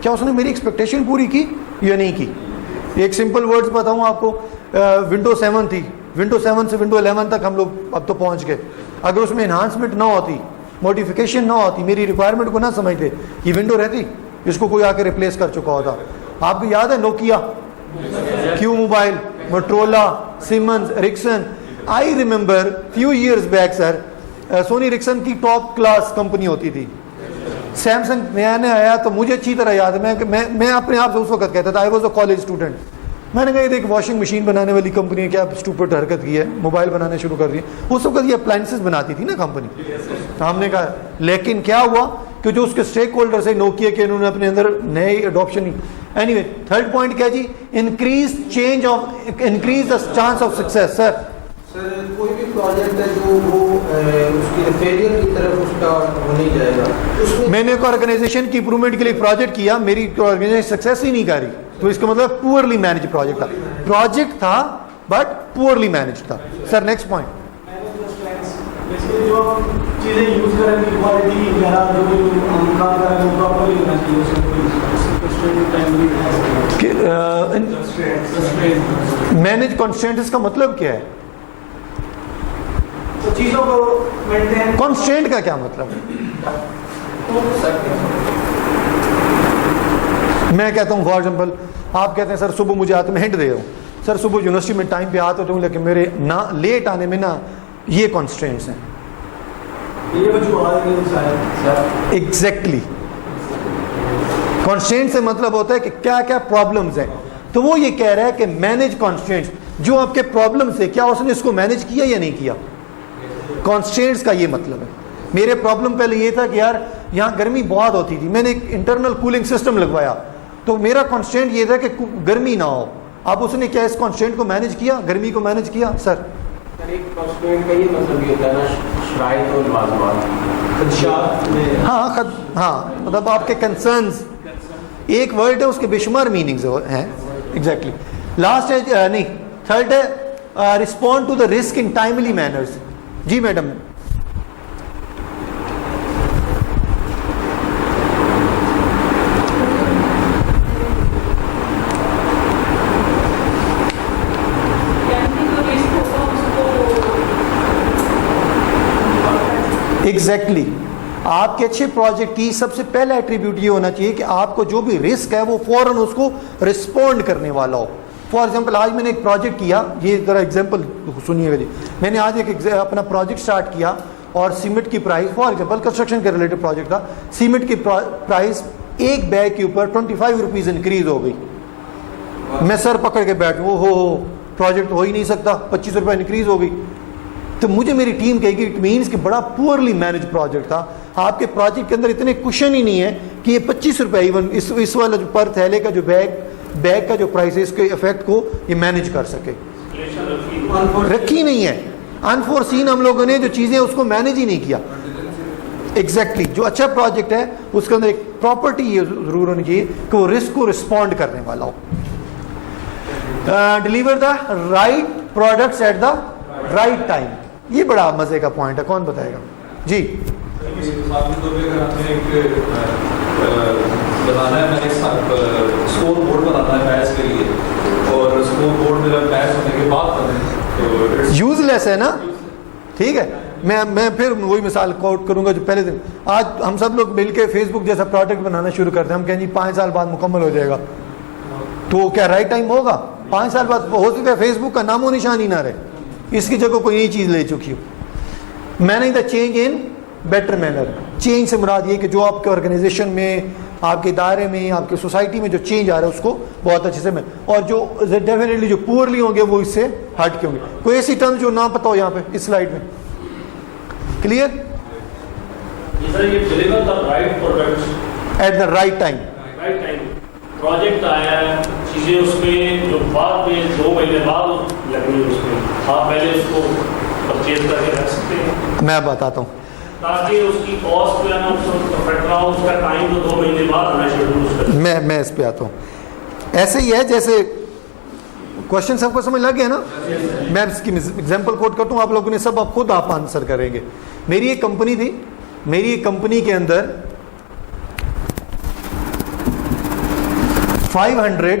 کیا اس نے میری ایکسپیکٹیشن پوری کی یا نہیں کی. ایک سمپل ورڈز بتاؤں آپ کو, ونڈو 7 تھی, ونڈو 7 سے ونڈو 11 تک ہم لوگ اب تو پہنچ گئے. اگر اس میں انہانسمنٹ نہ ہوتی, موڈیفیکیشن نہ ہوتی, میری ریکوائرمنٹ کو نہ سمجھتے, یہ ونڈو رہتی, اس کو کوئی آ کے ریپلیس کر چکا ہوتا. آپ کو یاد ہے Nokia, Q mobile, Motorola, Siemens, Ericsson. I remember few years back sir, Sony Ericsson کی ٹاپ کلاس کمپنی ہوتی تھی. سیمسنگ نیا نیا آیا تو مجھے اچھی طرح یاد ہے, میں اپنے آپ سے اس وقت کہتا تھا, I was a college student, میں نے کہا یہ ایک واشنگ مشین بنانے والی کمپنی ہے, کیا اسٹوپڈ حرکت کی ہے, موبائل بنانے شروع کر دیے. اس وقت یہ اپلائنسز بناتی تھی نا کمپنی. ہم نے کہا لیکن کیا ہوا کہ جو اس کے اسٹیک ہولڈرز ہیں نوکیا کے, انہوں نے اپنے اندر نئے adoption. Anyway, third point کیا جی, increase the chance of success. Sir کوئی بھی پروجیکٹ ہے جو وہ اس کی فیلئر کی طرف اس کا ہو نہیں جائے گا. میں نے ایک آرگنائزیشن کی امپرومنٹ کے لیے پروجیکٹ کیا, میری آرگنائزیشن سکسیس ہی نہیں کر رہی, تو اس کا مطلب پورلی مینج پروجیکٹ تھا. پروجیکٹ تھا بٹ پورلی مینج تھا. Sir next point. Manage constraints کا مطلب کیا ہے؟ چیزوں کو کانسٹرینٹ کا کیا مطلب ہے؟ میں کہتا ہوں فار ایگزامپل, آپ کہتے ہیں سر صبح مجھے آتے, میں ہنٹ دے رہا ہوں, سر صبح یونیورسٹی میں ٹائم پہ آتا ہوں لیکن میرے نہ لیٹ آنے میں نا یہ کانسٹرینٹس ہیں. ایگزیکٹلی, کانسٹرینٹ سے مطلب ہوتا ہے کہ کیا کیا پرابلمز ہیں. تو وہ یہ کہہ رہا ہے کہ مینج کانسٹرینٹس, جو آپ کے پرابلمس ہے کیا اس نے اس کو مینج کیا یا نہیں کیا. کانسٹرینٹس کا یہ مطلب ہے. میرے پرابلم پہلے یہ تھا کہ یار یہاں گرمی بہت ہوتی تھی, میں نے ایک انٹرنل کولنگ سسٹم لگوایا, تو میرا کانسٹرینٹ یہ تھا کہ گرمی نہ ہو. اب اس نے کیا اس کانسٹرینٹ کو مینج کیا, گرمی کو مینج کیا. سر ہاں مطلب آپ کے کنسرنز, ایک ورڈ ہے اس کے بے شمار میننگز ہیں. ایگزیکٹلی. لاسٹ ہے نہیں, تھرڈ ہے respond to the risk in timely manners. جی میڈم. ایگزیکٹلی. آپ کے اچھے پروجیکٹ کی سب سے پہلا ایٹریبیوٹ یہ ہونا چاہیے کہ آپ کو جو بھی رسک ہے وہ فوراً اس کو رسپونڈ کرنے والا ہو. فار ایگزامپل آج میں نے ایک پروجیکٹ کیا, یہ ذرا ایگزامپل سنیے گا جی. میں نے آج ایک اپنا پروجیکٹ سٹارٹ کیا اور سیمنٹ کی پرائز, فار ایگزامپل کنسٹرکشن کے ریلیٹڈ پروجیکٹ تھا, سیمنٹ کی پرائز ایک بیگ کے اوپر 25 روپیز انکریز ہو گئی. میں سر پکڑ کے بیٹھوں, ہو پروجیکٹ ہو ہی نہیں سکتا, 25 روپے انکریز ہو گئی. تو مجھے میری ٹیم کہے گی اٹ مینس کہ بڑا پورلی مینج پروجیکٹ تھا, آپ کے پروجیکٹ کے اندر اتنے کوشن ہی نہیں ہے کہ یہ 25 روپے ایون اس والا جو پر تھیلے کا جو بیگ کا جو پرائس ہے اس کے افیکٹ کو یہ مینج کر سکے. رکھی نہیں ہے, انفورسین ہم لوگوں نے جو چیزیں اس کو مینج ہی نہیں کیا. ایگزیکٹلی. جو اچھا پروجیکٹ ہے اس کے اندر ایک پراپرٹی یہ ضرور ہونی چاہیے کہ وہ رسک کو رسپونڈ کرنے والا ہو. Deliver the right products at the right time. یہ بڑا مزے کا پوائنٹ ہے, کون بتائے گا جی. بنانا ہے, میں نے اسکور بورڈ بنانا ہے میچ کے لیے, اور اسکور بورڈ میں جب میچ ہونے کے بعد کریں یوز لیس ہے نا. ٹھیک ہے, میں پھر وہی مثال کوٹ کروں گا جو پہلے دن. آج ہم سب لوگ مل کے فیس بک جیسا پروڈکٹ بنانا شروع کرتے ہیں, ہم کہیں جی 5 سال بعد مکمل ہو جائے گا, تو کیا رائٹ ٹائم ہوگا؟ 5 سال بعد ہو سکتا ہے فیس بک کا نام و نشان ہی نہ رہے, اس کی جگہ کوئی نئی چیز لے چکی ہو. Manage the change in better manner. Change سے مراد یہ کہ جو آپ کے آرگنائزیشن میں, آپ کے ادارے میں, آپ کی سوسائٹی میں جو چینج آ رہا ہے اس کو بہت اچھے سے اور جو ڈیفینیٹلی جو پورلی ہوں گے وہ اس سے ہٹ کے ہوں گے. کوئی ایسی ٹرم جو نہ پتا ہو یہاں پہ اس سلائڈ میں؟ Clear? At the right time. Project آیا ہے, چیزیں اس میں جو بعد میں 2 مہینے بعد لگنی اس میں, آپ پہلے اس کو پرچیز کر کے رکھ سکتے ہیں. میں بتاتا ہوں تاکہ اس کی کاسٹ جو ہے نا اس کا ٹائم تو 2 مہینے بعد ہمیں شیڈول کریں. میں اس پہ آتا ہوں. ایسے ہی ہے جیسے کوشچن سب کو سمجھ لگ گیا نا. میں اس کی ایگزامپل کوٹ کرتا ہوں, آپ لوگوں نے سب خود آپ آنسر کریں گے. میری ایک کمپنی تھی, میری ایک کمپنی کے اندر 500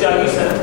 40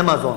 Amazon.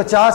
50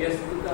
Yes,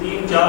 3-4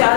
4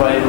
5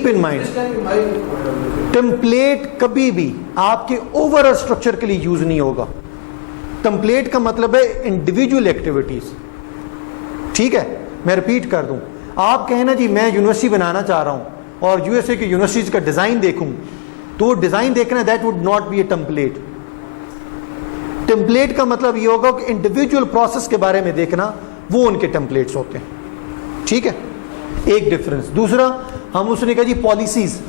keep in mind, This can be my point of view. Template کبھی بھی آپ کے اوور آل اسٹرکچر کے لیے یوز نہیں ہوگا. ٹیمپلیٹ کا مطلب ہے انڈیویجول ایکٹیویٹیز. ٹھیک ہے, میں ریپیٹ کر دوں, آپ کہیں نا جی میں یونیورسٹی بنانا چاہ رہا ہوں اور یو ایس اے کی یونیورسٹیز کا ڈیزائن دیکھوں, تو وہ ڈیزائن دیکھنا that would not be a template. Template کا مطلب یہ ہوگا کہ انڈیویجول پروسیس کے بارے میں دیکھنا, وہ ان کے ٹیمپلیٹس ہوتے ہیں. ٹھیک ہے, ایک ڈفرنس. دوسرا, ہم اس نے کہا جی پالیسیز.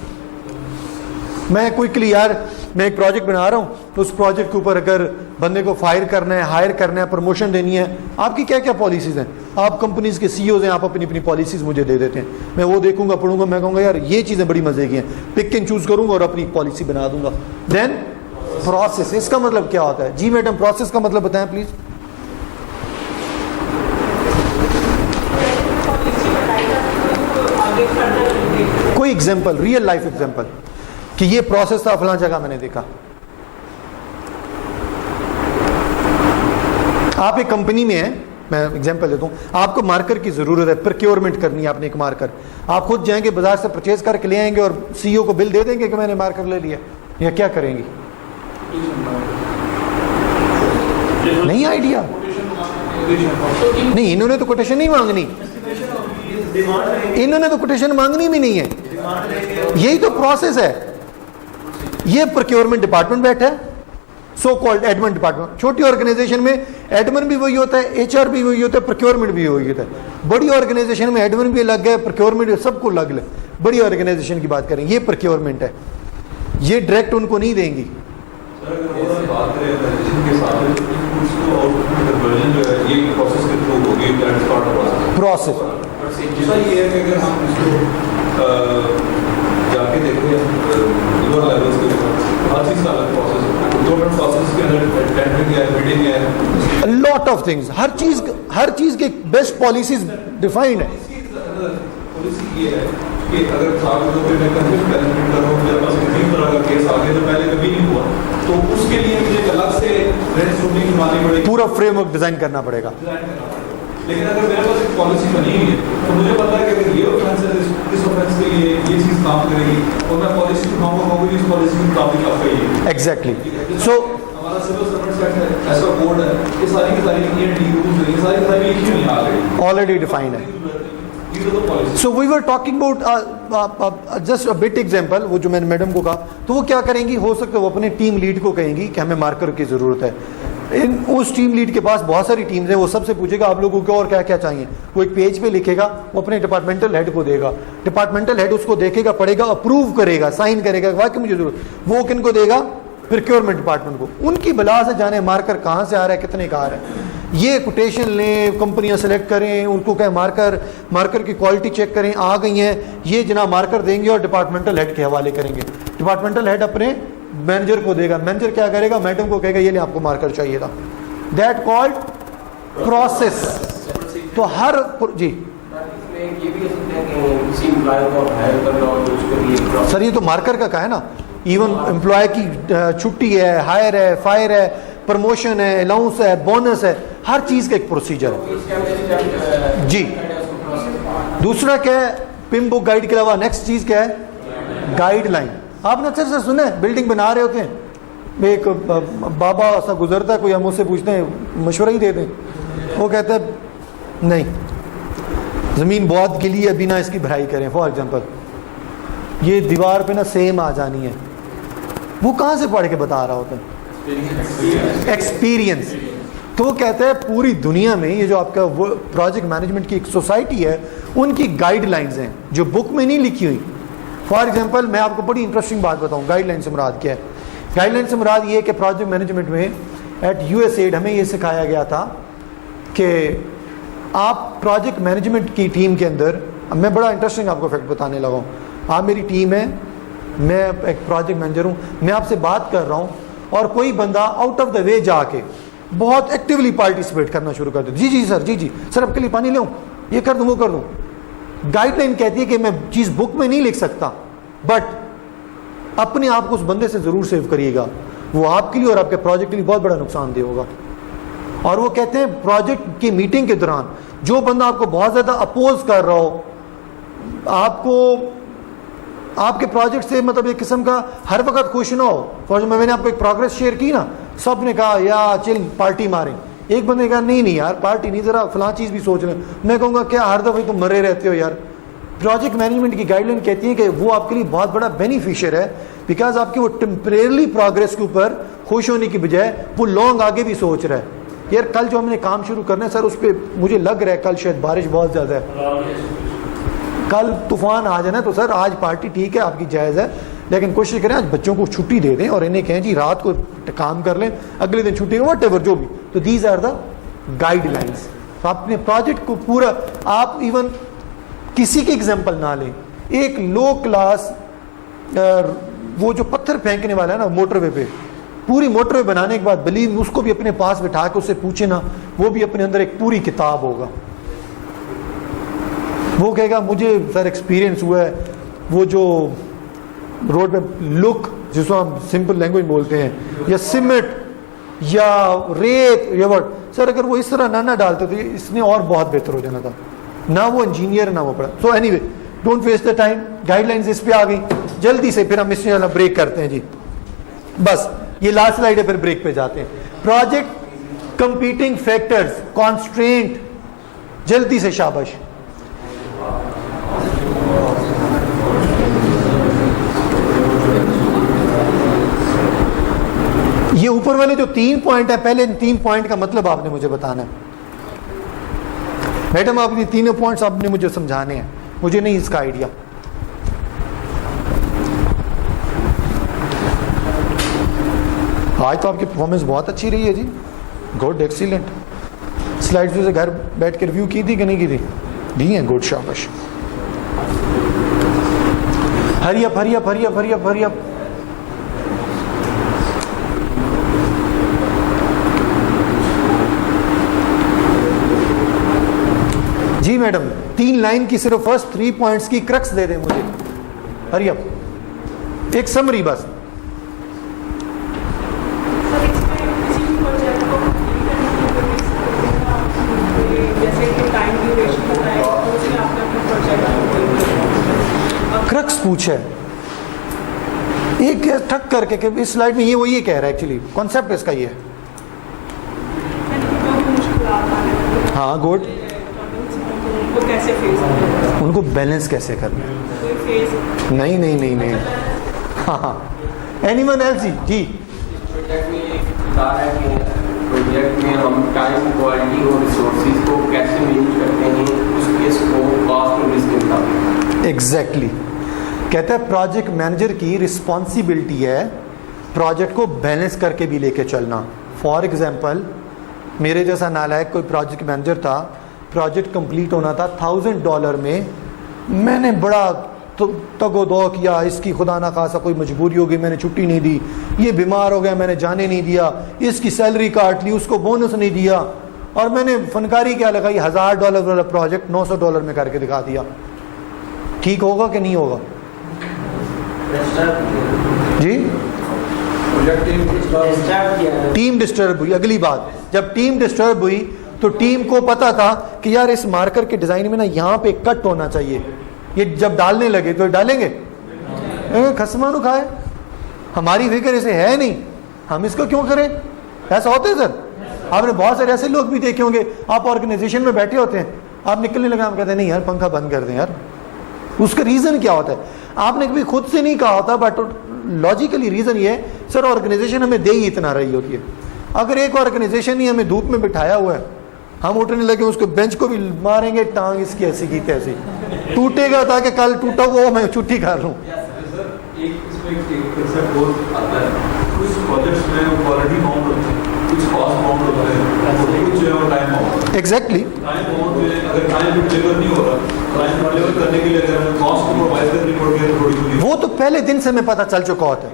میں کوئکلی یار میں ایک پروجیکٹ بنا رہا ہوں, تو اس پروجیکٹ کے اوپر اگر بندے کو فائر کرنا ہے, ہائر کرنا ہے, پروموشن دینی ہے, آپ کی کیا کیا پالیسیز ہیں؟ آپ کمپنیز کے سی اوز ہیں, آپ اپنی اپنی پالیسیز مجھے دے دیتے ہیں, میں وہ دیکھوں گا, پڑھوں گا, میں کہوں گا یار یہ چیزیں بڑی مزے کی ہیں, پک اینڈ چوز کروں گا اور اپنی پالیسی بنا دوں گا. دین پروسیس, اس کا مطلب کیا ہوتا ہے؟ جی میڈم پروسیس کا مطلب بتائیں پلیز. کوئی ایگزامپل, ریئل لائف ایگزامپل, کہ یہ پروسیس تھا فلاں جگہ میں نے دیکھا. آپ ایک کمپنی میں ہیں, میں ایگزامپل دیتا ہوں, آپ کو مارکر کی ضرورت ہے, پروکیورمنٹ کرنی ہے آپ نے ایک مارکر. آپ خود جائیں گے بازار سے پرچیز کر کے لے آئیں گے اور سی او کو بل دے دیں گے کہ میں نے مارکر لے لیا, یا کیا کریں گی؟ نہیں آئیڈیا نہیں, انہوں نے تو کوٹیشن نہیں مانگنی, انہوں نے تو کوٹیشن مانگنی بھی نہیں ہے. یہی تو پروسیس ہے. یہ پروکیورمنٹ ڈپارٹمنٹ بیٹھا ہے, سو کالڈ ایڈمن ڈپارٹمنٹ. چھوٹی آرگنائزیشن میں ایڈمن بھی وہی ہوتا ہے, ایچ آر بھی وہی ہوتا ہے, پروکیورمنٹ بھی وہی ہوتا ہے. بڑی آرگنائزیشن میں ایڈمن بھی الگ ہے, پروکیورمنٹ سب کو الگ ہے. بڑی آرگنائزیشن کی بات کریں, یہ پروکیورمنٹ ہے, یہ ڈائریکٹ ان کو نہیں دیں گی. پروسیس یہ ہے کہ اگر ہم اس کو جا کے دیکھیں لوور لیولس کے اوپر, ہر چیز کا الگ پروسیس ہے. گورنمنٹ پروسیس کے اندر ٹینڈرنگ ہے, میٹنگ ہے, لاٹ آف تھنگس, ہر چیز کے بیسٹ پالیسیز ڈیفائنڈ ہے. پالیسی یہ ہے کہ اگر صاحب کو میں کنفیوز پیرنٹ کروں, میرے پاس کسی طرح کا کیس آگے تو پہلے کبھی نہیں ہوا, تو اس کے لیے مجھے ایک الگ سے برین اسٹارمنگ کرانی پڑے گی, پورا فریم ورک ڈیزائن کرنا پڑے گا. لیکن اگر میرے پاس ایک پالیسی بنی ہوئی ہے تو مجھے پتا ہے کہ اگر یہ آفینس ہے, اس آفینس کے لیے یہ چیز کام کرے گی, اور میں پالیسی اٹھاؤں گا, کہوں گا اس پالیسی کے مطابق آپ کا یہ ایگزیکٹلی. سو ہمارا سول سرونٹ سیٹ ہے, ایسا کوڈ ہے, یہ ساری کی ساری ای این ٹی رولز ہیں, یہ ساری کی ساری ایک ہی نہیں آ گئی, آلریڈی ڈیفائنڈ ہے. So we were talking about just a bit example, وہ جو میں نے میڈم کو کہا, تو وہ کیا کریں گی, ہو سکتا ہے وہ اپنے ٹیم لیڈ کو کہیں گی کہ ہمیں مارکر کی ضرورت ہے. اس ٹیم لیڈ کے پاس بہت ساری ٹیمز ہیں, وہ سب سے پوچھے گا آپ لوگوں کو اور کیا کیا چاہیے. وہ ایک پیج پہ لکھے گا, وہ اپنے ڈپارٹمنٹل ہیڈ کو دے گا, ڈپارٹمنٹل ہیڈ اس کو دیکھے گا, پڑھے گا, اپروو کرے گا, سائن کرے گا, واقعی مجھے ضرورت. وہ کن کو دے گا؟ پروکیورمنٹ ڈپارٹمنٹ کو. ان کی بلا سے جانے مارکر کہاں سے آ رہا ہے, کتنے کا آ رہا ہے. یہ کوٹیشن لیں, کمپنیاں سلیکٹ کریں, ان کو کہیں مارکر کی کوالٹی چیک کریں, آ گئی ہیں, یہ جناب مارکر دیں گے اور ڈپارٹمنٹل ہیڈ کے حوالے کریں گے. ڈپارٹمنٹل ہیڈ اپنے مینیجر کو دے گا, مینیجر کیا کرے گا, میڈم کو کہے گا یہ لیں آپ کو مارکر چاہیے تھا. That called process. تو ہر جی سر یہ تو مارکر کا کہا ہے نا, ایون امپلائی کی چھٹی ہے, ہائر ہے, فائر ہے, پروموشن ہے, الاؤنس ہے, بونس ہے, ہر چیز کا ایک پروسیجر ہے. جی دوسرا کیا ہے, پم بک گائیڈ کے علاوہ نیکسٹ چیز کیا ہے, گائیڈ لائن. آپ نے اکثر سے سنا ہے, بلڈنگ بنا رہے ہوتے ہیں, ایک بابا ایسا گزرتا ہے, کوئی ہم اس سے پوچھتے ہیں مشورہ ہی دے دیں, وہ کہتا ہے نہیں زمین بہت گلی ہے, ابھی نہ اس کی بھرائی کریں. فار ایگزامپل یہ دیوار پہ نا سیم آ جانی ہے, وہ کہاں سے پڑھ کے بتا رہا ہوتا ہے؟ ایکسپیرینس. تو وہ کہتا ہے پوری دنیا میں یہ جو آپ کا پروجیکٹ مینجمنٹ کی ایک سوسائٹی ہے, ان کی گائیڈ لائنز ہیں جو بک میں نہیں لکھی ہوئی. فار ایگزامپل میں آپ کو بڑی انٹرسٹنگ بات بتاؤں, گائیڈ لائن سے مراد کیا ہے. گائیڈ لائن سے مراد یہ ہے کہ پروجیکٹ مینجمنٹ میں ایٹ یو ایس ایڈ ہمیں یہ سکھایا گیا تھا کہ آپ پروجیکٹ مینجمنٹ کی ٹیم کے اندر, میں بڑا انٹرسٹنگ آپ کو فیکٹ بتانے لگا ہوں. آپ میری ٹیم ہے, میں ایک پروجیکٹ مینیجر ہوں, میں آپ سے بات کر رہا ہوں, اور کوئی بندہ آؤٹ آف دا وے جا کے بہت ایکٹیولی پارٹیسپیٹ کرنا شروع کر دے, جی جی سر, جی جی سر آپ کے لیے پانی لوں, یہ کر دوں, وہ کر دوں. گائیڈ لائن کہتی ہے کہ میں چیز بک میں نہیں لکھ سکتا, بٹ اپنے آپ کو اس بندے سے ضرور سیو کریے گا, وہ آپ کے لیے اور آپ کے پروجیکٹ کے لیے بہت بڑا نقصان دہ ہوگا. اور وہ کہتے ہیں پروجیکٹ کی میٹنگ کے دوران جو بندہ آپ کو بہت زیادہ اپوز کر رہا ہو, آپ کو آپ کے پروجیکٹ سے مطلب ایک قسم کا ہر وقت خوش نہ ہو. فار ایگزامپل میں نے آپ کو ایک پروگرس شیئر کی نا, سب نے کہا یا چل پارٹی ماریں, ایک بندے نے کہا نہیں یار پارٹی نہیں, ذرا فلاں چیز بھی سوچ لیں. میں کہوں گا کیا ہر دفعہ تم مرے رہتے ہو یار. پروجیکٹ مینجمنٹ کی گائیڈ لائن کہتی ہے کہ وہ آپ کے لیے بہت بڑا بینیفیشر ہے, بیکاز آپ کی وہ ٹیمپریرلی پروگرس کے اوپر خوش ہونے کی بجائے وہ لانگ آگے بھی سوچ رہا ہے. یار کل جو ہم نے کام شروع کرنا ہے سر, اس پہ مجھے لگ رہا ہے کل شاید بارش بہت زیادہ ہے, کل طوفان آ جانا ہے, تو سر آج پارٹی ٹھیک ہے آپ کی جائز ہے, لیکن کوشش کریں آج بچوں کو چھٹی دے دیں اور انہیں کہیں جی رات کو کام کر لیں, اگلے دن چھٹی واٹ ایور جو بھی. تو these are the guidelines. تو اپنے پروجیکٹ کو پورا آپ ایون کسی کی ایگزامپل نہ لیں. ایک لو کلاس وہ جو پتھر پھینکنے والا ہے نا موٹر وے پہ, پوری موٹر وے بنانے کے بعد بلیو اس کو بھی اپنے پاس بٹھا کے اس سے پوچھے نا, وہ بھی اپنے اندر ایک پوری کتاب ہوگا. وہ کہے گا مجھے سر ایکسپیرینس ہوا ہے, وہ جو روڈ پہ لک جس کو ہم سمپل لینگویج بولتے ہیں, یا سیمنٹ یا ریت یا وٹ, سر اگر وہ اس طرح نہ ڈالتے تو اس نے اور بہت بہتر ہو جانا تھا. نہ وہ انجینئر نہ وہ پڑھا. So anyway don't waste the time, guidelines اس پہ آ گئی. جلدی سے پھر ہم اس میں بریک کرتے ہیں جی, بس یہ لاسٹ سلائیڈ ہے, پھر بریک پہ جاتے ہیں. پروجیکٹ کمپیٹنگ فیکٹرز, کانسٹرینٹ, جلدی سے شاباش. یہ اوپر والے جو 3 پوائنٹ ہے, پہلے ان 3 پوائنٹ کا مطلب آپ نے مجھے بتانا ہے. میڈم آپ نے تینوں پوائنٹس آپ نے مجھے سمجھانے ہیں, مجھے نہیں اس کا آئیڈیا. آج تو آپ کی پرفارمنس بہت اچھی رہی ہے جی, گڈ, ایکسیلنٹ. سلائڈز سے گھر بیٹھ کے ریویو کی تھی کہ نہیں کی تھی؟ دی ہیں, گڈ, شاباش. ہری اپ ہری اپ ہری اپ ہری اپ ہری اپ. جی میڈم 3 لائن کی صرف فرسٹ 3 پوائنٹس کی کرکس دے دیں مجھے, ہری اپ, ایک سمری بس. کرکس پوچھا ہے ایک ٹھک کر کے کہ اس سلائڈ میں وہ یہ کہہ رہا ہے, ایکچولی کانسیپٹ اس کا یہ ہے. ہاں گڈ. ان کو بیلنس کیسے کرنا ہے؟ نہیں نہیں نہیں نہیں, ہاں ہاں. اینی ون ایلس جی. پروجیکٹ میں ہم ٹائم, کوالٹی اور ریسورسز کو کیسے مینیج کرتے ہیں, اس کے اسکوپ, کاسٹ اور رسک کے مطابق. ایگزیکٹلی. کہتا ہے پروجیکٹ مینیجر کی رسپانسبلٹی ہے پروجیکٹ کو بیلنس کر کے بھی لے کے چلنا. فار ایگزامپل میرے جیسا نالائق کوئی پروجیکٹ مینیجر تھا, پروجیکٹ کمپلیٹ ہونا تھا $1000 میں نے بڑا تگ و دو کیا, اس کی خدا نہ خاصا کوئی مجبوری ہو گئی, میں نے چھٹی نہیں دی, یہ بیمار ہو گیا میں نے جانے نہیں دیا, اس کی سیلری کاٹ لی, اس کو بونس نہیں دیا, اور میں نے فنکاری کیا لگائی $1000 والا پروجیکٹ $900 میں کر کے دکھا دیا. ٹھیک ہوگا کہ نہیں ہوگا جی؟ ٹیم ڈسٹرب ہوئی. اگلی بات, جب ٹیم ڈسٹرب ہوئی تو ٹیم کو پتا تھا کہ یار اس مارکر کے ڈیزائن میں نا یہاں پہ کٹ ہونا چاہیے, یہ جب ڈالنے لگے تو ڈالیں گے خسمان کھائے, ہماری فکر اسے ہے نہیں, ہم اس کو کیوں کریں. ایسا ہوتا ہے سر, آپ نے بہت سارے ایسے لوگ بھی دیکھے ہوں گے, آپ آرگنائزیشن میں بیٹھے ہوتے ہیں, آپ نکلنے لگے, ہم کہتے ہیں نہیں یار پنکھا بند کر دیں یار. اس کا ریزن کیا ہوتا ہے, آپ نے کبھی خود سے نہیں کہا ہوتا, بٹ لاجیکلی ریزن یہ ہے سر آرگنائزیشن ہمیں دے ہی اتنا رہی ہوتی ہے. اگر ایک آرگنائزیشن ہی ہمیں دھوپ میں بٹھایا ہوا ہے, ہم اٹھنے لگے اس کو بینچ کو بھی ماریں گے, ٹانگ اس کی ایسی کی تیسی ٹوٹے گا تاکہ کل ٹوٹا وہ میں چھٹی کر لوں. ایگزیکٹلی. وہ تو پہلے دن سے میں پتا چل چکا ہوتا ہے.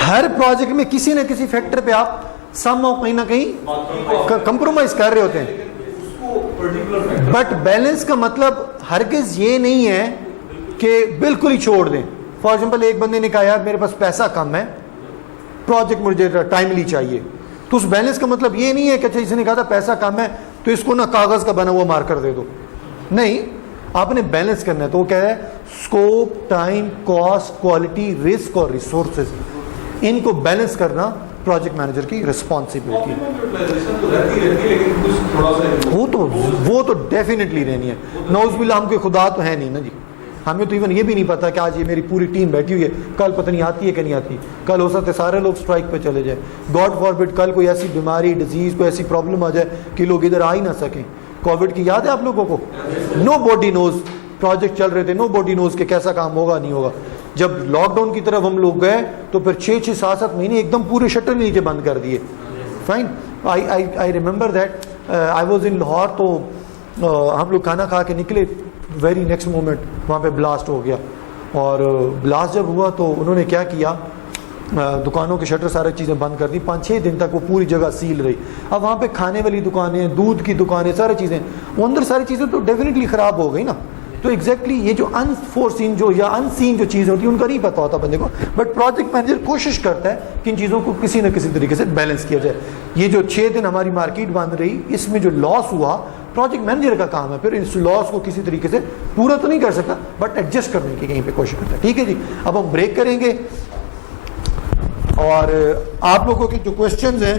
ہر پروجیکٹ میں کسی نہ کسی فیکٹر پہ آپ سم کہیں نہ کہیں کمپرومائز کر رہے ہوتے ہیں, بٹ بیلنس کا مطلب ہرگز یہ نہیں ہے کہ بالکل ہی چھوڑ دیں. فار ایگزامپل ایک بندے نے کہا یار میرے پاس پیسہ کم ہے, پروجیکٹ مجھے ٹائملی چاہیے, تو اس بیلنس کا مطلب یہ نہیں ہے کہ اچھا اس نے کہا تھا پیسہ کم ہے تو اس کو نا کاغذ کا بنا ہوا مارکر دے دو. نہیں, آپ نے بیلنس کرنا ہے. تو وہ کہہ رہا ہے scope, time, cost, quality, risk اور ریسورسز, ان کو بیلنس کرنا پروجیکٹ مینیجر کی رسپانسبلٹی ہے. وہ تو ڈیفینیٹلی رہنی ہے. نعوذ باللہ ہم کوئی خدا تو ہے نہیں نا جی. ہمیں تو ایون یہ بھی نہیں پتا کہ آج یہ میری پوری ٹیم بیٹھی ہوئی ہے, کل پتہ نہیں آتی ہے کہ نہیں آتی. کل ہو سکتا ہے سارے لوگ اسٹرائک پہ چلے جائیں. گاڈ فاربٹ کل کوئی ایسی بیماری, ڈیزیز, کوئی ایسی پرابلم آ جائے کہ لوگ ادھر آ ہی نہ سکیں. کووڈ کی یاد ہے آپ لوگوں کو؟ نو باڈی نوز, پروجیکٹ چل رہے تھے, نو باڈی نوز کہ کیسا کام ہوگا نہیں ہوگا. جب لاک ڈاؤن کی طرف ہم لوگ گئے تو پھر 6 7 مہینے ایک دم پورے شٹر نیچے بند کر دیے. Fine, I remember that I was in Lahore. تو ہم لوگ کھانا کھا کے نکلے, ویری نیکسٹ مومنٹ وہاں پہ بلاسٹ ہو گیا. اور بلاسٹ جب ہوا تو انہوں نے کیا کیا, دکانوں کے شٹر سارے چیزیں بند کر دی. 5-6 دن تک وہ پوری جگہ سیل رہی. اب وہاں پہ کھانے والی دکانیں, دودھ کی دکانیں, ساری چیزیں, وہ اندر ساری چیزیں تو ڈیفینیٹلی خراب ہو گئی نا. تو ایگزیکٹلی یہ جو انفورسین جو یا ان سین جو چیزیں ہوتی ہیں ان کا نہیں پتہ ہوتا بندے کو. بٹ پروجیکٹ مینیجر کوشش کرتا ہے کہ ان چیزوں کو کسی نہ کسی طریقے سے بیلنس کیا جائے. یہ جو 6 دن ہماری مارکیٹ بند رہی, اس میں جو لاس ہوا پروجیکٹ مینیجر کا کام ہے پھر اس لاس کو کسی طریقے سے پورا تو نہیں کر سکتا بٹ ایڈجسٹ کرنے کی کہیں پہ کوشش کرتا ہے. ٹھیک ہے جی, اب ہم بریک کریں گے اور آپ لوگوں کے جو کوشچنز ہیں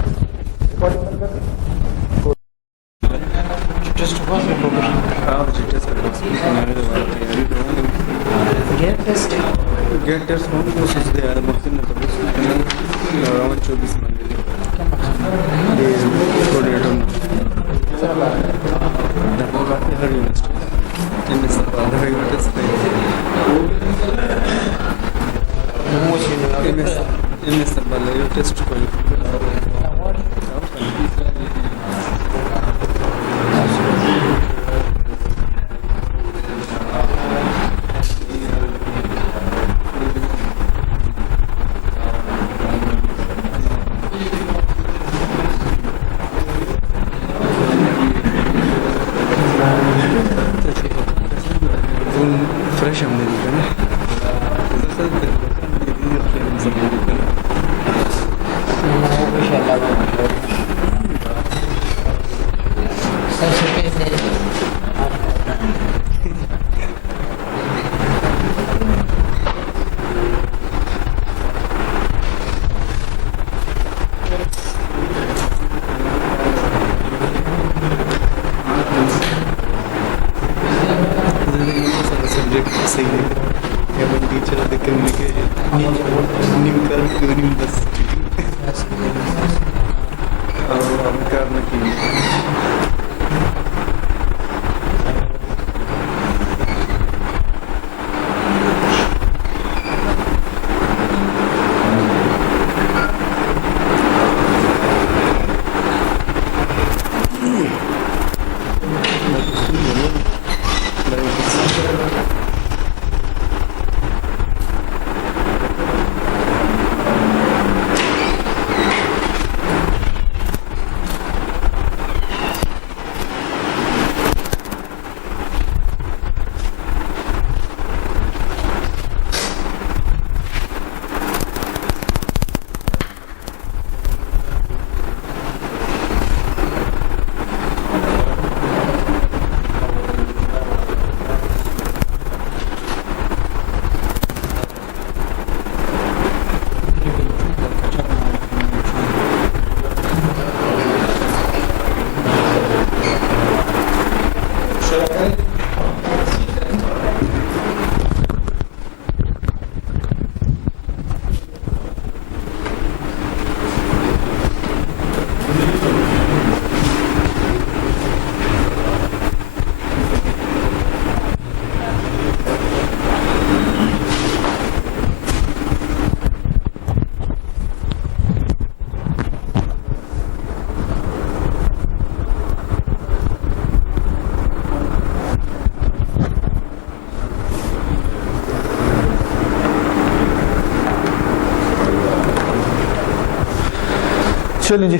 چلیں جی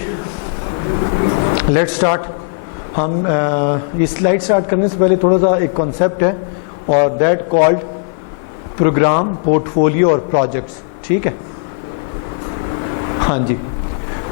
لیٹ سٹارٹ. ہم یہ سلائڈ سٹارٹ کرنے سے پہلے تھوڑا سا ایک کانسیپٹ ہے اور that called program, portfolio اور پروجیکٹس. ٹھیک ہے, ہاں جی.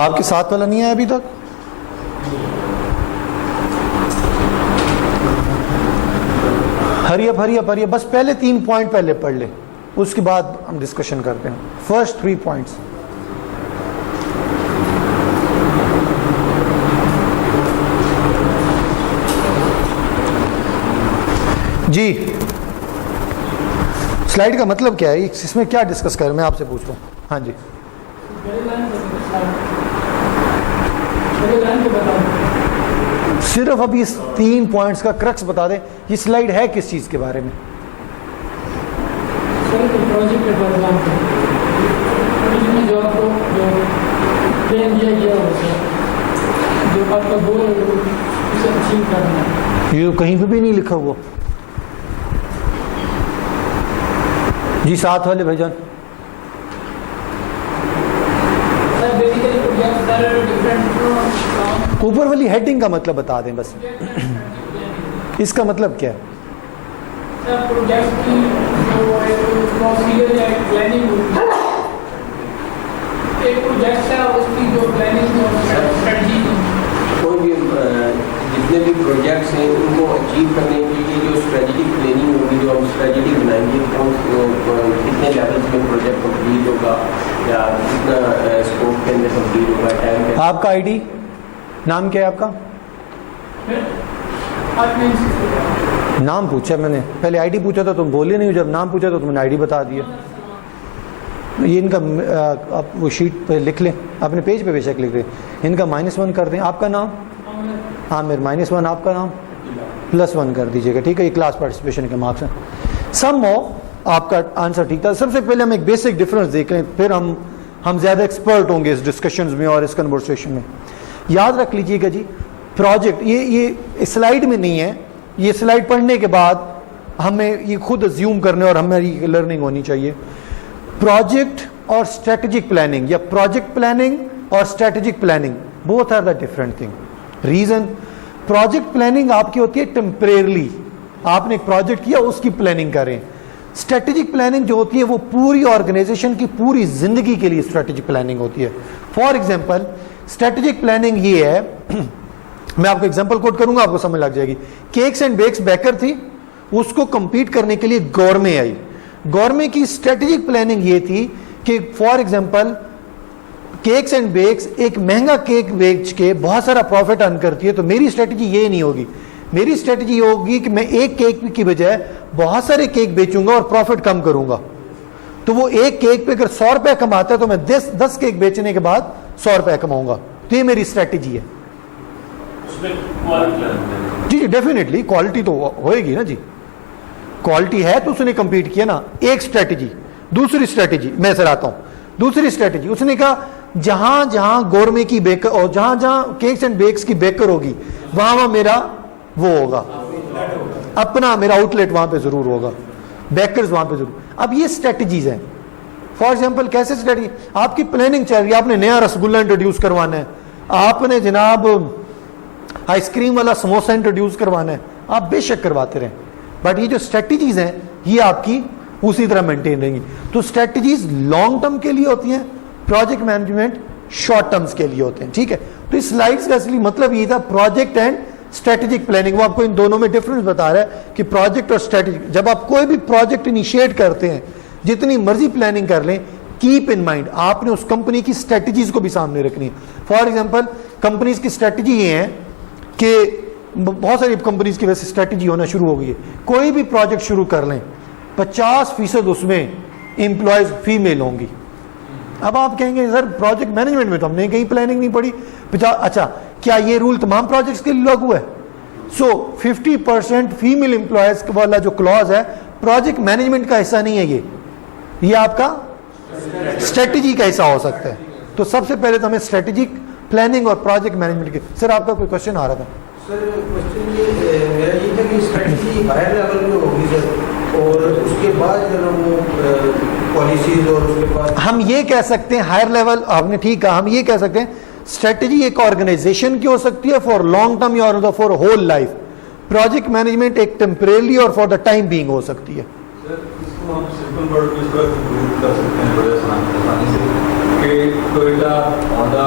آپ کے ساتھ والا نہیں آیا ابھی تک؟ ہری اپ بس پہلے 3 پوائنٹ پہلے پڑھ لیں, اس کے بعد ہم ڈسکشن کرتے ہیں. First 3 points. جی سلائیڈ کا مطلب کیا ہے, اس میں کیا ڈسکس کر رہے ہیں, میں آپ سے پوچھ رہا ہوں. ہاں جی صرف ابھی اس 3 پوائنٹس کا کرکس بتا دیں, یہ سلائیڈ ہے کس چیز کے بارے میں؟ یہ کہیں پہ بھی نہیں لکھا ہوا. جی ساتھ والے بھائی جان, اوپر والی ہیڈنگ کا مطلب بتا دیں بس, اس کا مطلب کیا ہے؟ کوئی بھی جتنے بھی پروجیکٹس ہیں ان کو اچیو کرنے کے لیے جو اسٹریٹجک پلاننگ ہوگی, جو ہم اسٹریٹجی بنائیں گے, کتنے لیولس میں پروجیکٹ کمپلیٹ ہوگا یا کتنا اسکوپ کے اندر کمپلیٹ ہوگا, ٹائم کے. آپ کا آئی ڈی نام کیا ہے آپ کا؟ نام پوچھا میں نے, پہلے آئی ڈی پوچھا تھا تم بولے نہیں, جب نام پوچھا تو تم نے آئی ڈی بتا دیا. یہ ان کا آپ وہ شیٹ پہ لکھ لیں, اپنے پیج پہ بے شک لکھ لیں, ان کا -1 کر دیں. آپ کا نام عامر, -1 آپ کا نام, +1 کر دیجیے گا, ٹھیک ہے. یہ کلاس پارٹیسپیشن کے مارکس ہیں. سم ہو آپ کا آنسر ٹھیک تھا. سب سے پہلے ہم ایک بیسک ڈفرینس دیکھ لیں, پھر ہم زیادہ ایکسپرٹ ہوں گے اس ڈسکشنز میں اور اس کنورسیشن میں. یاد رکھ لیجیے گا جی, پروجیکٹ یہ سلائیڈ میں نہیں ہے, یہ سلائیڈ پڑھنے کے بعد ہمیں یہ خود ازیوم کرنے اور ہماری لرننگ ہونی چاہیے. پروجیکٹ اور اسٹریٹجک پلاننگ, یا پروجیکٹ پلاننگ اور strategic planning, both are the different thing. Reason, project planning آپ کی ہوتی ہے ٹیمپریرلی, آپ نے ایک پروجیکٹ کیا اس کی پلاننگ کریں. اسٹریٹجک پلاننگ جو ہوتی ہے وہ پوری آرگنائزیشن کی پوری زندگی کے لیے اسٹریٹجک پلاننگ ہوتی ہے. فار ایگزامپل اسٹریٹجک پلاننگ یہ ہے, میں آپ کو ایگزامپل کوٹ کروں گا, آپ کو سمجھ لگ جائے گی. کیکس اینڈ بیکس بیکر تھی, اس کو کمپیٹ کرنے کے لیے گورمے آئی. گورمے کی اسٹریٹجک پلاننگ یہ تھی کہ for example cakes and bakes ایک مہنگا کیک بیچ کے بہت سارا پروفٹ ارن کرتی ہے, تو میری اسٹریٹجی یہ نہیں ہوگی. میری اسٹریٹجی یہ ہوگی کہ میں ایک کیک کی بجائے بہت سارے کیک بیچوں گا اور پروفٹ کم کروں گا. تو وہ ایک کیک پہ اگر 100 روپے کماتا ہے تو میں 10 کیک بیچنے کے بعد 100 روپے کماؤں گا. تو یہ میری اسٹریٹجی ہے. جی ڈیفینیٹلی کوالٹی تو ہوئے گی نا جی, کوالٹی ہے تو اس نے کمپیٹ کیا نا. ایک اسٹریٹجی. دوسری اسٹریٹجی میں سر آتا ہوں. دوسری اسٹریٹجی اس نے کہا جہاں جہاں گورمے کی بیکر اور جہاں جہاں کیکس اینڈ بیکس کی بیکر ہوگی وہاں میرا وہ ہوگا, اپنا میرا آؤٹ لیٹ وہاں پہ ضرور ہوگا, بیکرز وہاں پہ ضرور. اب یہ اسٹریٹجیز ہیں. فار ایگزامپل کیسے اسٹریٹجی, آپ کی پلاننگ چل رہی ہے, آپ نے نیا رسگلہ انٹروڈیوس کروانا ہے, آپ نے جناب آئس کریم والا سموسا انٹروڈیوس کروانا ہے, آپ بے شک کرواتے رہیں, بٹ یہ جو اسٹریٹجیز ہیں یہ آپ کی اسی طرح مینٹین رہیں گی. تو اسٹریٹجیز لانگ ٹرم کے لیے ہوتی ہیں, پروجیکٹ مینجمنٹ شارٹ ٹرمز کے لیے ہوتے ہیں, ٹھیک ہے. تو اس سلائیڈس کا اصلی مطلب یہ تھا پروجیکٹ اینڈ اسٹریٹجک پلاننگ. وہ آپ کو ان دونوں میں ڈفرنس بتا رہا ہے کہ پروجیکٹ اور اسٹریٹجک, جب آپ کوئی بھی پروجیکٹ انیشیٹ کرتے ہیں جتنی مرضی پلاننگ کر لیں, کیپ ان مائنڈ آپ نے اس کمپنی کی اسٹریٹجیز کو بھی سامنے رکھنی ہے. فار ایگزامپل کمپنیز کی اسٹریٹجی یہ ہے کہ بہت ساری کمپنیز کی ویسے اسٹریٹجی ہونا شروع ہو گئی ہے. کوئی بھی پروجیکٹ شروع کر لیں 50% اس میں امپلائیز فیمیل ہوں گی. اب آپ کہیں گے سر پروجیکٹ مینجمنٹ میں تو ہم نے کہیں پلاننگ نہیں پڑھی. اچھا کیا یہ رول تمام پروجیکٹس کے لیے لاگو ہے؟ سو 50% فیمیل امپلائیز والا جو کلوز ہے پروجیکٹ مینجمنٹ کا حصہ نہیں ہے, یہ آپ کا اسٹریٹجی کا حصہ ہو سکتا ہے. تو سب سے پہلے تو ہمیں اسٹریٹجک پلاننگ اور پروجیکٹ مینجمنٹ کے. سر آپ کا کوئی کوشچن آ رہا تھا؟ سر کوشچن یہ میرا یہ تھا کہ اسٹریٹجی ہائر لیول پہ ہوگی سر, اور اس کے بعد جو وہ پالیسیز اور اس کے بعد ہم یہ کہہ سکتے ہیں ہائر لیول, آپ نے ٹھیک کہا, ہم یہ کہہ سکتے ہیں اسٹریٹجی ایک آرگنائزیشن کی ہو سکتی ہے فار لانگ ٹرم یا for whole life. Project management ایک ٹیمپریرلی اور فار دا ٹائم بینگ ہو سکتی ہے. سر اس کو ہم سمپل ورڈ میں اس طرح کنکلوڈ کر سکتے ہیں بڑے آسانی سے کہ Toyota, Honda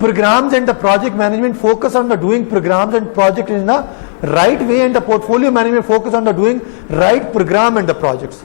Programs and the project management focus on the doing programs and project in the right way, and the portfolio management focus on the doing right program and the projects।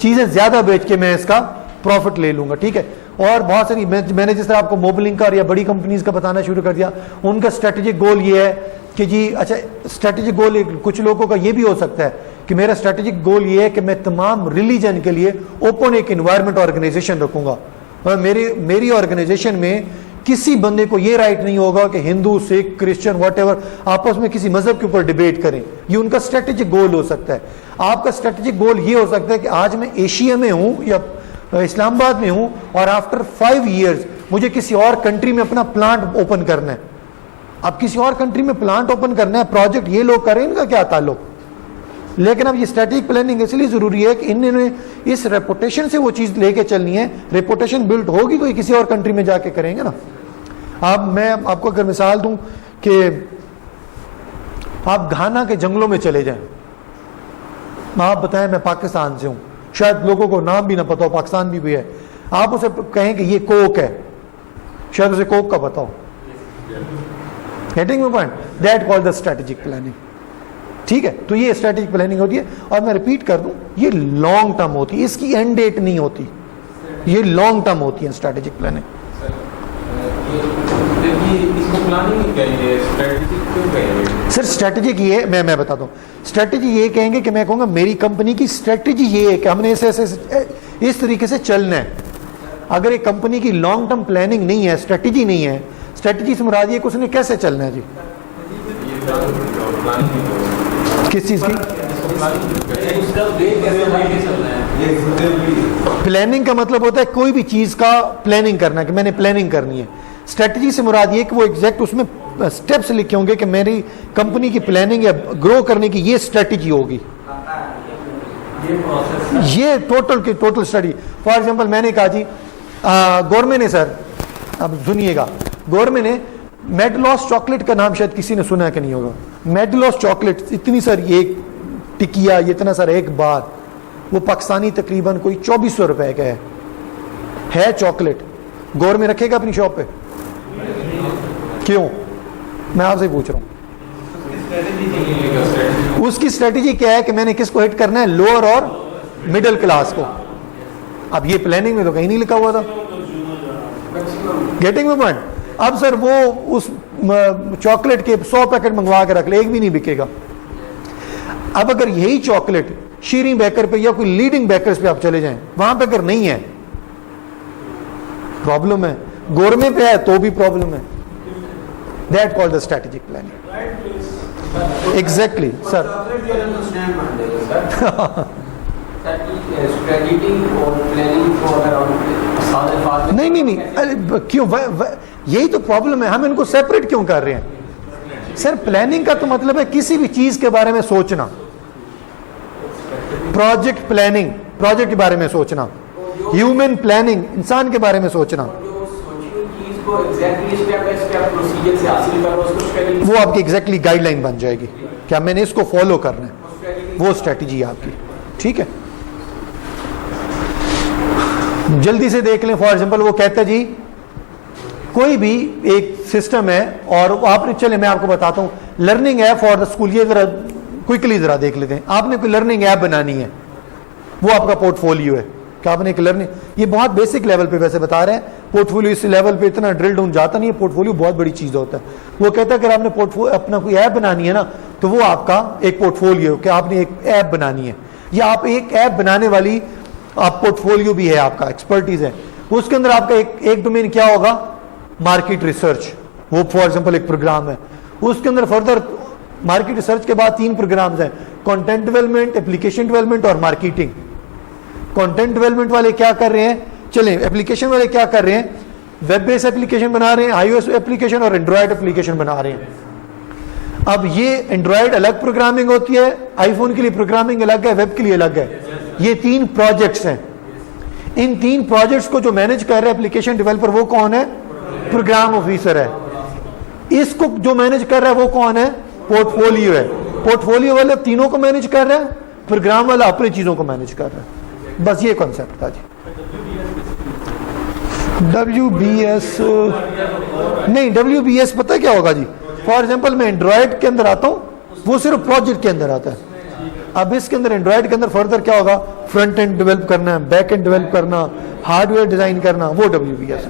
چیزیں زیادہ بیچ کے میں اس کا profit لے لوں گا, ٹھیک ہے. اور بہت ساری میں نے جس طرح آپ کو موبلنگ کا یا بڑی کمپنیز کا بتانا شروع کر دیا, ان کا اسٹریٹجک گول یہ ہے کہ جی اچھا اسٹریٹجک گول کچھ لوگوں کا یہ بھی ہو سکتا ہے کہ میرا اسٹریٹجک گول یہ ہے کہ میں تمام ریلیجن کے لیے اوپن ایک انوائرمنٹ آرگنائزیشن رکھوں گا, اور میری آرگنائزیشن میں کسی بندے کو یہ رائٹ نہیں ہوگا کہ ہندو, سکھ, کرسچن واٹ ایور آپس میں کسی مذہب کے اوپر ڈیبیٹ کریں. یہ ان کا اسٹریٹجک گول ہو سکتا ہے. آپ کا اسٹریٹجک گول یہ ہو سکتا ہے کہ آج میں ایشیا میں ہوں یا اسلام آباد میں ہوں, اور آفٹر 5 years مجھے کسی اور کنٹری میں اپنا پلانٹ اوپن کرنا ہے. اب کسی اور کنٹری میں پلانٹ اوپن کرنا ہے, پروجیکٹ یہ لوگ کریں, ان کا کیا تعلق. لیکن اب یہ اسٹریٹجک پلاننگ اس لیے ضروری ہے کہ انہوں نے اس ریپوٹیشن سے وہ چیز لے کے چلنی ہے. ریپوٹیشن بلڈ ہوگی تو یہ کسی اور کنٹری میں جا کے کریں گے نا. اب میں آپ کو اگر مثال دوں کہ آپ گھانا کے جنگلوں میں چلے جائیں, آپ بتائیں میں پاکستان سے ہوں, شاید لوگوں کو نام بھی نہ پتا ہو, پاکستان بھی ہے, آپ اسے کہیں کہ یہ کوک ہے, شاید اسے کوک کا پتا ہو. Getting my point? That called the strategic planning. ٹھیک ہے, تو یہ اسٹریٹجک پلاننگ ہوتی ہے. اور میں ریپیٹ کر دوں, یہ لانگ ٹرم ہوتی ہے, اس کی اینڈ ڈیٹ نہیں ہوتی, یہ لانگ ٹرم ہوتی ہے اسٹریٹجک پلاننگ. سر اسٹریٹجک یہ میں بتاتا ہوں, اسٹریٹجی یہ کہیں گے کہ میں کہوں گا میری کمپنی کی اسٹریٹجی یہ ہے کہ ہم نے اس طریقے سے چلنا ہے. اگر ایک کمپنی کی لانگ ٹرم پلاننگ نہیں ہے, اسٹریٹجی نہیں ہے, اسٹریٹجی سے مراد یہ کہ اس نے کیسے چلنا ہے. جی کس چیز کی پلاننگ کا مطلب ہوتا ہے کوئی بھی چیز کا پلاننگ کرنا, کہ میں نے پلاننگ کرنی ہے. اسٹریٹجی سے مراد یہ کہ وہ ایگزیکٹ اس میں اسٹیپس لکھے ہوں گے کہ میری کمپنی کی پلاننگ یا گرو کرنے کی یہ اسٹریٹجی ہوگی, یہ ٹوٹل اسٹڈی. فار ایگزامپل میں نے کہا جی گورنمنٹ نے, سر اب سنیے گا, گورنمنٹ نے میڈلاس چاکلیٹ کا نام شاید کسی نے سنا کہ نہیں ہوگا. میڈلاس چاکلیٹ اتنی سر ایک ٹکیا, یہ اتنا سر ایک بار, وہ پاکستانی تقریباً کوئی 2400 روپے کا ہے چاکلیٹ. گورنمنٹ رکھے گا اپنی شاپ پہ؟ کیوں؟ میں آپ سے پوچھ رہا ہوں. اس کی اسٹریٹجی کیا ہے کہ میں نے کس کو ہٹ کرنا ہے, لوور اور مڈل کلاس کو. اب یہ پلاننگ میں تو کہیں نہیں لکھا ہوا تھا. Getting my point. اب سر وہ اس چاکلیٹ کے 100 پیکٹ منگوا کے رکھ لے, ایک بھی نہیں بکے گا. اب اگر یہی چاکلیٹ شیریں بیکر پہ یا کوئی لیڈنگ بیکرز پہ آپ چلے جائیں, وہاں پہ اگر نہیں ہے پرابلم ہے, گورنمنٹ پہ ہے تو بھی پرابلم ہے. That call the strategic planning. Exactly sir. نہیں کیوں, یہی تو پرابلم ہے, ہم ان کو سیپریٹ کیوں کر رہے ہیں. سر پلاننگ کا تو مطلب ہے کسی بھی چیز کے بارے میں سوچنا. پروجیکٹ پلاننگ, پروجیکٹ کے بارے میں سوچنا. ہیومن پلاننگ, انسان کے بارے میں سوچنا. وہ آپ کی ایگزیکٹلی گائیڈ لائن بن جائے گی, کیا میں نے اس کو فالو کرنا ہے, وہ اسٹریٹجی آپ کی. ٹھیک ہے, جلدی سے دیکھ لیں. فار ایگزامپل وہ کہتا ہے جی کوئی بھی ایک سسٹم ہے, اور آپ نے, چلے میں آپ کو بتاتا ہوں, learning app for the school. یہ ذرا کوئکلی ذرا دیکھ لیتے ہیں. آپ نے کوئی لرننگ ایپ بنانی ہے, وہ آپ کا پورٹ فولیو ہے کہ آپ نے ایک لرننگ, یہ بہت بیسک لیول پہ ویسے بتا رہے ہیں. پورٹ فولیو اس لیول پہ اتنا ڈرل ڈاؤن جاتا نہیں ہے, پورٹ فولیو بہت بڑی چیز ہوتا ہے. وہ کہتا ہے کہ آپ نے اپنا کوئی ایپ بنانی ہے نا, تو وہ آپ کا ایک پورٹ فولیو, کہ آپ نے ایک ایپ بنانی ہے, یا آپ ایک ایپ بنانے والی آپ پورٹ فولیو بھی ہے, آپ کا ایکسپرٹیز ہے. اس کے اندر آپ کا ایک ڈومین کیا ہوگا, مارکیٹ ریسرچ. وہ فار ایگزامپل ایک پروگرام ہے. اس کے اندر فردر مارکیٹ ریسرچ کے بعد 3 پروگرامز ہیں, کنٹینٹ ڈیولپمنٹ, اپلیکیشن ڈیولپمنٹ اور مارکیٹنگ. کنٹینٹ ڈیولپمنٹ والے کیا کر رہے ہیں, چلیں اپلیکیشن والے کیا کر رہے ہیں, ویب بیس اپلیکیشن بنا رہے ہیں, آئی او ایس اپلیکیشن اور اینڈرائڈ اپلیکیشن بنا رہے ہیں. اب یہ اینڈرائڈ الگ پروگرامنگ ہوتی ہے, آئی فون کے لیے پروگرامنگ الگ ہے, ویب کے لیے الگ ہے. یہ 3 پروجیکٹس ہیں. ان 3 پروجیکٹس کو جو مینج کر رہے ہیں اپلیکیشن ڈیولپر, وہ کون ہے, پروگرام آفیسر ہے. اس کو جو مینج کر رہا ہے وہ کون ہے, پورٹ فولیو ہے. پورٹ فولیو والے تینوں کو مینج کر رہا ہے, پروگرام والا اپنی چیزوں کو مینج کر رہا ہے. بس یہ کانسیپٹ تھا جی. WBS نہیں, WBS پتہ کیا ہوگا جی. فار ایگزامپل میں اینڈرائڈ کے اندر آتا ہوں, وہ صرف پروجیکٹ کے اندر آتا ہے. اب اس کے اندر اینڈرائڈ کے اندر فردر کیا ہوگا, فرنٹ اینڈ ڈیولپ کرنا ہے, بیک اینڈ ڈیولپ کرنا, ہارڈ ویئر ڈیزائن کرنا, وہ WBS.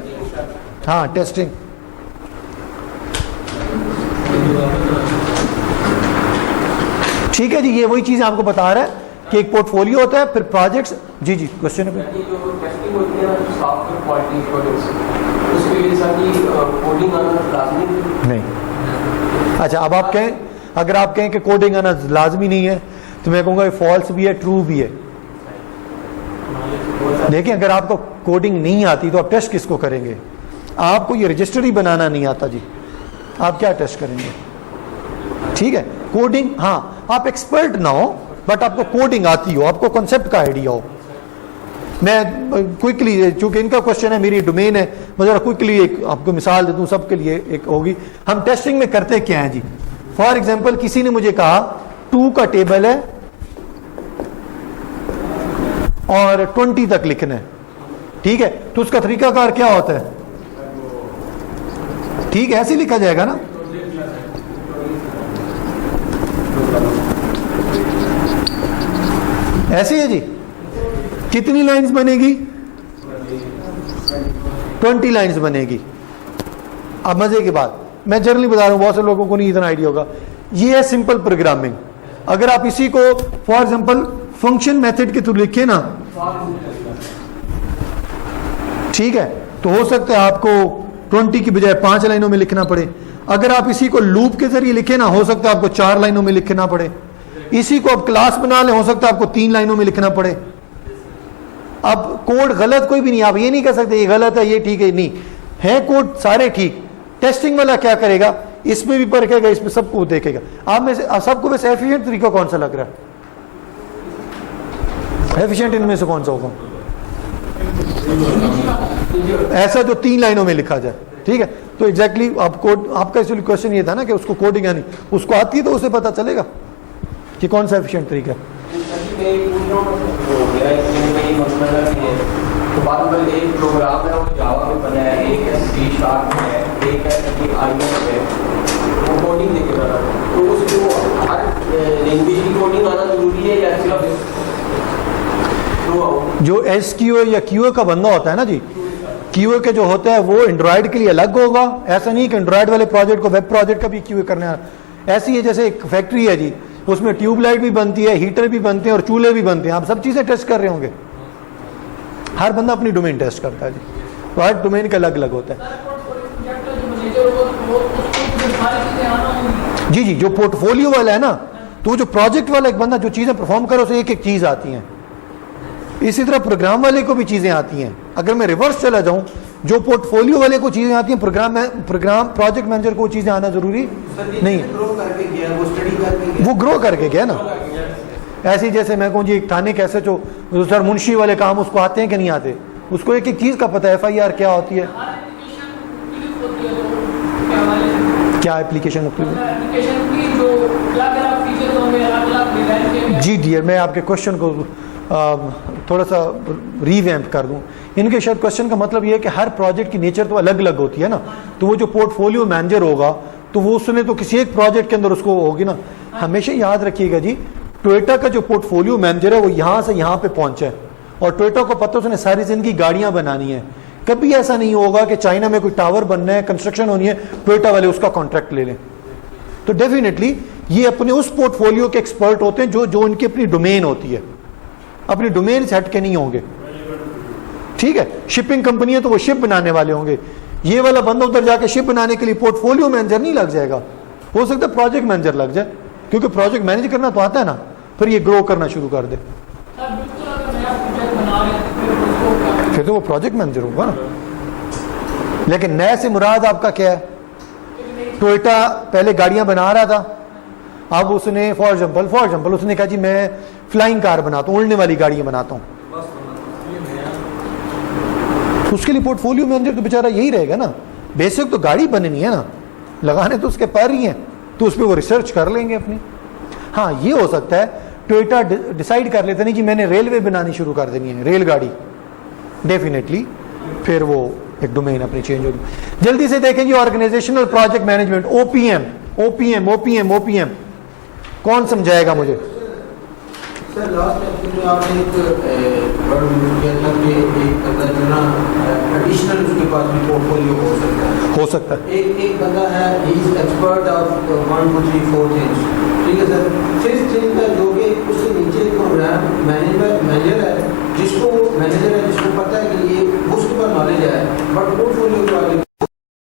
ہاں ٹیسٹنگ. ٹھیک ہے جی, یہ وہی چیز آپ کو بتا رہا ہے کہ ایک پورٹ فولیو ہوتا ہے, پھر پروجیکٹس. جی جی کوشچن ہے. نہیں. اچھا اب آپ کہیں, اگر آپ کہیں کہ کوڈنگ آنا لازمی نہیں ہے تو میں کہوں گا فالس بھی ہے, ٹرو بھی ہے. دیکھیں اگر آپ کو کوڈنگ نہیں آتی تو آپ ٹیسٹ کس کو کریں گے؟ آپ کو یہ رجسٹر ہی بنانا نہیں آتا جی, آپ کیا ٹیسٹ کریں گے؟ ٹھیک ہے, کوڈنگ ہاں آپ ایکسپرٹ نہ ہو بٹ آپ کو کوڈنگ آتی ہو, آپ کو کنسپٹ کا آئیڈیا ہو. میں کوئکلی, چونکہ ان کا کوشچن ہے میری ڈومین ہے, میں ذرا کوئکلی ایک آپ کو مثال دے دوں سب کے لیے ایک ہوگی. ہم ٹیسٹنگ میں کرتے کیا ہیں جی؟ فار ایگزامپل کسی نے مجھے کہا 2 کا ٹیبل ہے اور 20 تک لکھنا ہے, ٹھیک ہے, تو اس کا طریقہ کار کیا ہوتا ہے؟ ٹھیک ہے, ایسے ہی لکھا جائے گا نا. ایسے ہے جی. کتنی لائنز بنے گی؟ 20 لائنز بنے گی. اب مزے کی بات میں جنرلی بتا رہا ہوں, بہت سے لوگوں کو نہیں اتنا آئیڈیا ہوگا. یہ ہے سمپل پروگرامنگ. اگر آپ اسی کو فار ایگزامپل فنکشن میتھڈ کے تھرو لکھیں نا, ٹھیک ہے, تو ہو سکتا ہے آپ کو 20 کی بجائے 5 لائنوں میں لکھنا پڑے. اگر آپ اسی کو لوپ کے ذریعے لکھیں نا, ہو سکتا ہے آپ کو 4 لائنوں میں لکھنا پڑے. اسی کو آپ کلاس بنا لیں, ہو سکتا ہے آپ کو 3 لائنوں میں لکھنا پڑے. اب کوڈ غلط کوئی بھی نہیں, آپ یہ نہیں کہہ سکتے یہ غلط ہے یہ ٹھیک ہے, نہیں ہے کوڈ سارے ٹھیک. ٹیسٹنگ والا کیا کرے گا, اس میں بھی پرکھے گا, اس میں سب کو دیکھے گا. آپ میں سے سب کو ویسے ایفیشینٹ طریقہ کون سا لگ رہا ہے؟ ایفیشینٹ ان میں سے کون سا ہوگا؟ ایسا جو 3 لائنوں میں لکھا جائے, ٹھیک ہے. تو ایگزیکٹلی آپ کوڈ, آپ کا ایکچولی کوشچن یہ تھا نا کہ اس کو کوڈنگ یعنی اس کو آتی ہے تو اسے پتا چلے گا کہ کون سا ایفیشینٹ طریقہ ہے. ایک پروگرام ہے وہ جاوا میں بنا ہے, ایک ہے سی شارپ میں ہے, ایک ہے آئی میں, وہ کوڈنگ دیکھے بنا. تو اس کو ہر لینگویج کی کوڈنگ آنا ضروری ہے یا صرف جو ایس کیو اے یا کیو اے کا بندہ ہوتا ہے نا جی, کیو اے کے جو ہوتا ہے وہ اینڈرائڈ کے لیے الگ ہوگا. ایسا نہیں کہ اینڈرائڈ والے پروجیکٹ کو ویب پروجیکٹ کا بھی کیو اے کرنا ہے. ایسی ہے جیسے ایک فیکٹری ہے جی, اس میں ٹیوب لائٹ بھی بنتی ہے, ہیٹر بھی بنتے ہیں اور چولہے بھی بنتے ہیں. آپ سب چیزیں ٹیسٹ کر رہے ہوں گے. ہر بندہ اپنی ڈومین ٹیسٹ کرتا ہے جی, تو ہر ڈومین کا الگ الگ ہوتا ہے. جی جی, جو پورٹ فولیو والا ہے نا, تو جو پروجیکٹ والا ایک بندہ جو چیزیں پرفارم کرے اسے ایک ایک چیز آتی ہیں. اسی طرح پروگرام والے کو بھی چیزیں آتی ہیں. اگر میں ریورس چلا جاؤں, جو پورٹ فولیو والے کو چیزیں آتی ہیں, پروگرام پروجیکٹ مینیجر کو چیزیں آنا ضروری نہیں ہے. وہ گرو کر کے گیا نا. ایسی جیسے میں کہوں جی ایک تھانے کے ایسے جو سر منشی والے کام اس کو آتے ہیں کہ نہیں آتے, اس کو ایک ایک چیز کا پتہ ہے, FIR کیا ہوتی ہے, کیا ایپلیکیشن مختلف ہے. جی ڈیئر, میں آپ کے کوشچن کو تھوڑا سا ریویمپ کر دوں. ان کے شاید کوشچن کا مطلب یہ ہے کہ ہر پروجیکٹ کی نیچر تو الگ الگ ہوتی ہے نا, تو وہ جو پورٹ فولیو مینیجر ہوگا تو وہ اس نے تو کسی ایک پروجیکٹ کے اندر اس کو ہوگی نا. ہمیشہ یاد رکھیے گا جی, ٹویوٹا کا جو پورٹ فولیو مینیجر ہے وہ یہاں سے یہاں پہ پہنچا ہے, اور ٹویوٹا کو پتہ اس نے ساری زندگی گاڑیاں بنانی ہے. کبھی ایسا نہیں ہوگا کہ چائنا میں کوئی ٹاور بننا ہے, کنسٹرکشن ہونی ہے, ٹویوٹا والے اس کا کانٹریکٹ لے لیں. تو ڈیفینیٹلی یہ اپنے اس پورٹ فولیو کے ایکسپرٹ ہوتے ہیں جو ان کی اپنی ڈومین ہوتی ہے, اپنی ڈومین سے ہٹ کے نہیں ہوں گے. ٹھیک ہے, شپنگ کمپنی ہے تو وہ شپ بنانے والے ہوں گے. یہ والا بندہ ادھر جا کے شپ بنانے کے لیے پورٹ فولیو مینیجر نہیں لگ جائے گا, ہو سکتا ہے پروجیکٹ مینیجر لگ جائے, کیونکہ پروجیکٹ مینیج کرنا تو آتا ہے نا, پھر یہ گرو کرنا شروع کر دے. پھر تو وہ پروجیکٹ مینیجر ہوگا نا. لیکن نئے سے مراد آپ کا کیا ہے؟ ٹویوٹا پہلے گاڑیاں بنا رہا تھا, اب اس نے فار ایگزامپل اس نے کہا جی میں فلائنگ کار بناتا ہوں, اڑنے والی گاڑیاں بناتا ہوں. اس کے لیے پورٹ فولیو مینیجر تو بیچارہ یہی رہے گا نا. بیسک تو گاڑی بننی ہے نا, لگانے تو اس کے پیر ہی ہیں, تو اس پہ وہ ریسرچ کر لیں گے اپنی. ہاں یہ ہو سکتا ہے ٹویوٹا ڈیسائیڈ کر لیتے نہیں جی میں نے ریلوے بنانی شروع کر دینی ہے, ریل گاڑی, ڈیفینیٹلی پھر وہ ایک ڈومین اپنی چینج ہوگی. جلدی سے دیکھیں جی, آرگنائزیشنل پروجیکٹ مینجمنٹ, او پی ایم کون سمجھائے گا مجھے؟ سر لاسٹ ایپیسوڈ میں آپ نے ایک ورڈ یوز کیا تھا کہ ایک بندہ جو نا ایڈیشنل اس کے پاس بھی پورٹ فولیو ہو سکتا ہے. ہو سکتا ہے. ایک بندہ ہے ہی از ایکسپرٹ آف 1 2 3 4 تھنگس, ٹھیک ہے سر. 5th تھنگ کا جو کہ اس سے نیچے